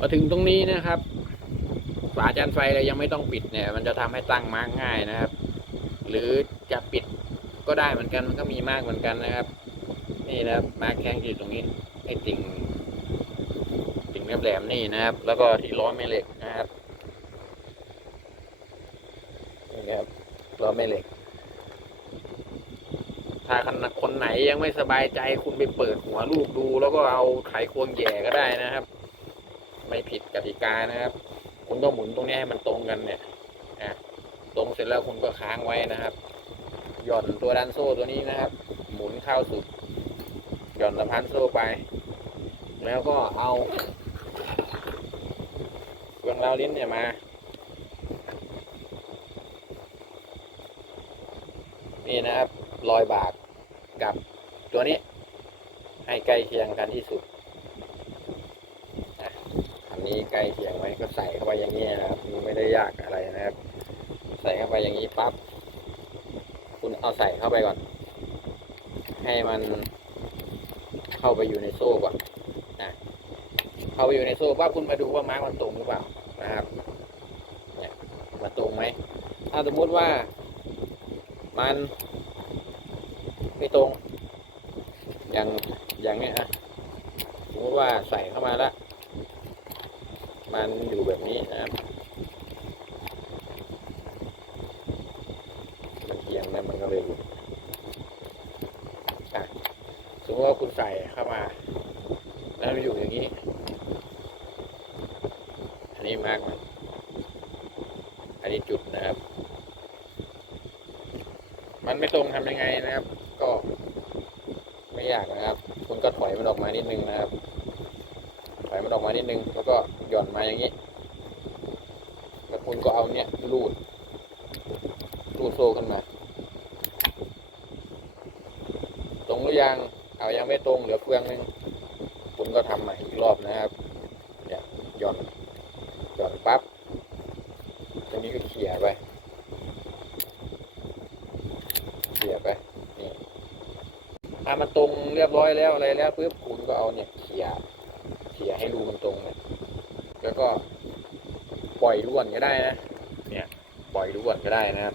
มาถึงตรงนี้นะครับฝาจานไฟเรายังไม่ต้องปิดเนี่ย มันจะทำให้ตั้งมาร์กง่ายนะครับ หรือจะปิดก็ได้เหมือนกันมันก็มีมากเหมือนกันนะครับ นี่นะครับมาร์กแข้งที่ตรงนี้ไอ้ติ่งติ่งแหลมๆนี่นะครับ แล้วก็ที่ล้อแม่เหล็กนะครับนี่นะครับล้อแม่เหล็ก ถ้าคนไหนยังไม่สบายใจคุณไปเปิดหัวลูกดู แล้วก็เอาไขควงแย่ก็ได้นะครับ ไม่ผิดกติกานะครับ คุณก็หมุนตรงนี้ให้มันตรงกันเนี่ยอะตรงเสร็จแล้วคุณก็ค้างไว้นะครับ หย่อนตัวดันโซ่ตัวนี้นะครับ หมุนเข้าสุด หย่อนสะพานโซ่ไป แล้วก็เอาเครื่องราวลิ้นเนี่ยมานี่นะครับรอยบากกับตัวนี้ให้ใกล้เคียงกันที่สุด นี้ใกล้เคียงไหมก็ใส่เข้าไปอย่างนี้นะครับไม่ได้ยากอะไรนะครับ ใส่เข้าไปอย่างนี้ปั๊บคุณเอาใส่เข้าไปก่อน ให้มันเข้าไปอยู่ในโซ่ก่อนนะเข้าไปอยู่ในโซ่ปั๊บคุณมาดูว่าม้ามันตรงหรือเปล่านะครับเนี่ยมันตรงไหมถ้าสมมติว่ามันไม่ตรง อย่างอย่างเนี้ยอะสมมติว่าใส่เข้ามาแล้ว มันอยู่แบบนี้นะครับมันเอียงแล้วมันก็เลยหลุดสมมติว่าคุณใส่เข้ามา แล้วมันอยู่อย่างนี้ อันนี้มากมันอันนี้จุดนะครับ มันไม่ตรงทำยังไงนะครับ ก็ไม่ยากนะครับ คุณก็ถอยมันออกมานิดนึงนะครับ อยมันออกมานิดนึงแล้วก็หย่อนมาอย่างนี้แล้วคุณก็เอาเนี้ยรูดรูดโซ่ขึ้นมา ตรงหรือยังเอายังไม่ตรงเหลือเฟืองหนึงคุณก็ทำใหม่อีกรอบนะครับเนี่ยหย่อนหย่อนปั๊บตรงนี้ก็เขี่ยไปเขี่ยไปนี่ถ้ามันตรงเรียบร้อยแล้วอะไรแล้วปุ๊บคุณก็เอาเนี่ยเขี่ย ให้รูตรงเลยแล้วก็ปล่อยล้วนก็ได้นะ เนี่ย ปล่อยล้วนก็ได้นะครับ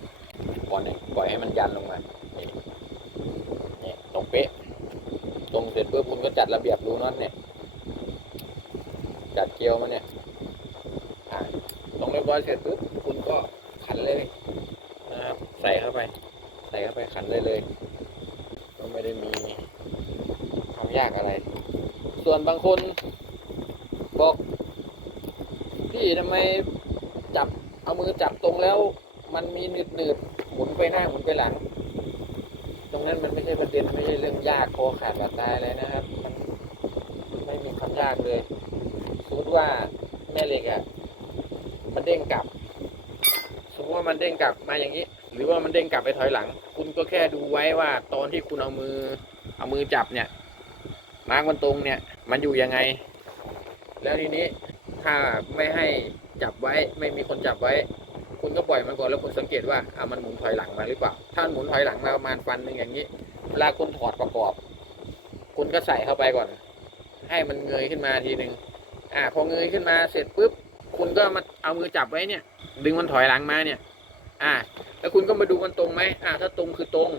ปล่อยเนี่ยปล่อยให้มันยันลงมาเนี่ยตรงเป๊ะ ตรงเสร็จปุ๊บคุณก็จัดระเบียบรูน็อตเนี่ย จัดเกลียวมันเนี่ยตรงเรียบร้อยเสร็จปุ๊บคุณก็ขันเลยนะครับ ใส่เข้าไป ใส่เข้าไปขันได้เลยก็ไม่ได้มีความยากอะไร ส่วนบางคน บอกพี่ทำไมจับเอามือจับตรงแล้ว มันมีหนืดหนืดๆหมุนไปหน้าหมุนไปหลัง ตรงนั้นมันไม่ใช่ประเด็นไม่ใช่เรื่องยากคอขาดบาดตายเลยนะครับมันมันไม่มีความยากเลยสมมติว่าแม่เหล็กอะ่ะมันเด้งกลับ สมมติว่ามันเด้งกลับมาอย่างนี้ หรือว่ามันเด้งกลับไปถอยหลัง คุณก็แค่ดูไว้ว่าตอนที่คุณเอามือเอามือจับเนี่ยมาร์กมันตรงเนี่ย มันอยู่ยังไง แล้วทีนี้ถ้าไม่ให้จับไว้ไม่มีคนจับไว้ คุณก็ปล่อยมันก่อนแล้วคุณสังเกตว่าอะมันหมุนถอยหลังมาหรือเปล่า ถ้ามันหมุนถอยหลังมาประมาณฟันหนึ่งอย่างนี้เวลาคุณถอดประกอบ คุณก็ใส่เข้าไปก่อน ให้มันเงยขึ้นมาทีหนึ่งอ่าพอเงยขึ้นมาเสร็จปุ๊บคุณก็มาเอามือจับไว้เนี่ย ดึงมันถอยหลังมาเนี่ย อ่า แล้วคุณก็มาดูมันตรงไหมอ่า ถ้าตรงคือตรง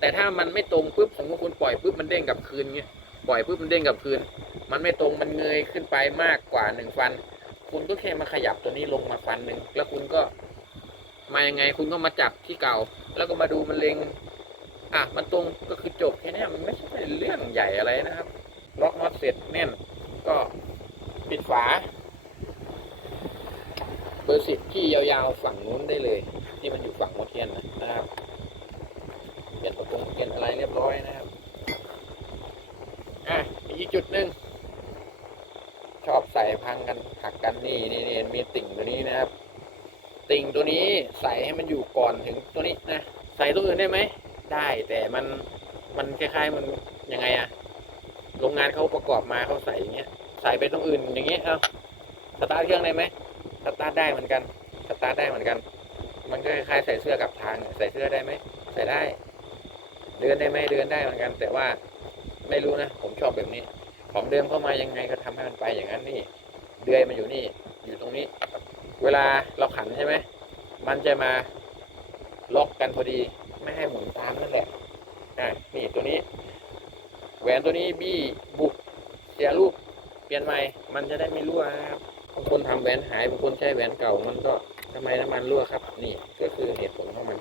แต่ถ้ามันไม่ตรงปุ๊บสมมติคุณปล่อยปุ๊บมันเด้งกลับคืนเงี้ย ปล่อยปุ๊บมันเด้งกลับคืน มันไม่ตรงมันเงยขึ้นไปมากกว่าหนึ่งฟัน คุณก็แค่มาขยับตัวนี้ลงมาฟันหนึ่งแล้วคุณก็ มายังไงคุณก็มาจับที่เก่า แล้วก็มาดูมันเล็ง อะมันตรงก็คือจบแค่นี้มันไม่ใช่เรื่องใหญ่อะไรนะครับ ล็อกน็อตเสร็จแน่น ก็ปิดฝา เบอร์สิบที่ยาวๆฝั่งนู้นได้เลย ที่มันอยู่ฝั่งหัวเทียนนะนะครับเปลี่ยนประกงเปลี่ยนอะไรเรียบร้อยนะครับ อะอีก จุดหนึ่งชอบใส่พังกันหักกันนี่นี่นี่มีติ่งตัวนี้นะครับ ติ่งตัวนี้ใส่ให้มันอยู่ก่อนถึงตัวนี้นะใส่ตัวอื่นได้ไหมได้แต่มันมันคล้ายๆมันยังไงอะโรงงานเขาประกอบมาเขาใส่อย่างเงี้ยใส่ไปตรงอื่นอย่างเงี้ยเอาสตาร์ทเครื่องได้ไหมสตาร์ทได้เหมือนกันสตาร์ทได้เหมือนกัน มันก็คล้ายๆใส่เสื้อกับทางใส่เสื้อได้ไหมใส่ได้ เดินได้ไหมเดินได้เหมือนกัน แต่ว่าไม่รู้นะผมชอบแบบนี้ ของเดิมเข้ามายังไงก็ทำให้มันไปอย่างนั้นนี่ เดือยมันอยู่นี่ อยู่ตรงนี้ เวลาเราขันใช่ไหม มันจะมาล็อกกันพอดี ไม่ให้หมุนตามนั่นแหละอะนี่ตัวนี้ แหวนตัวนี้บี้บุกเสียรูปเปลี่ยนใหม่ มันจะได้ไม่รั่วนะครับบางคนทำแหวนหายบางคนใช้แหวนเก่ามันก็ทำไมน้ำมันรั่วครับ นี่ก็คือเหตุผลของมัน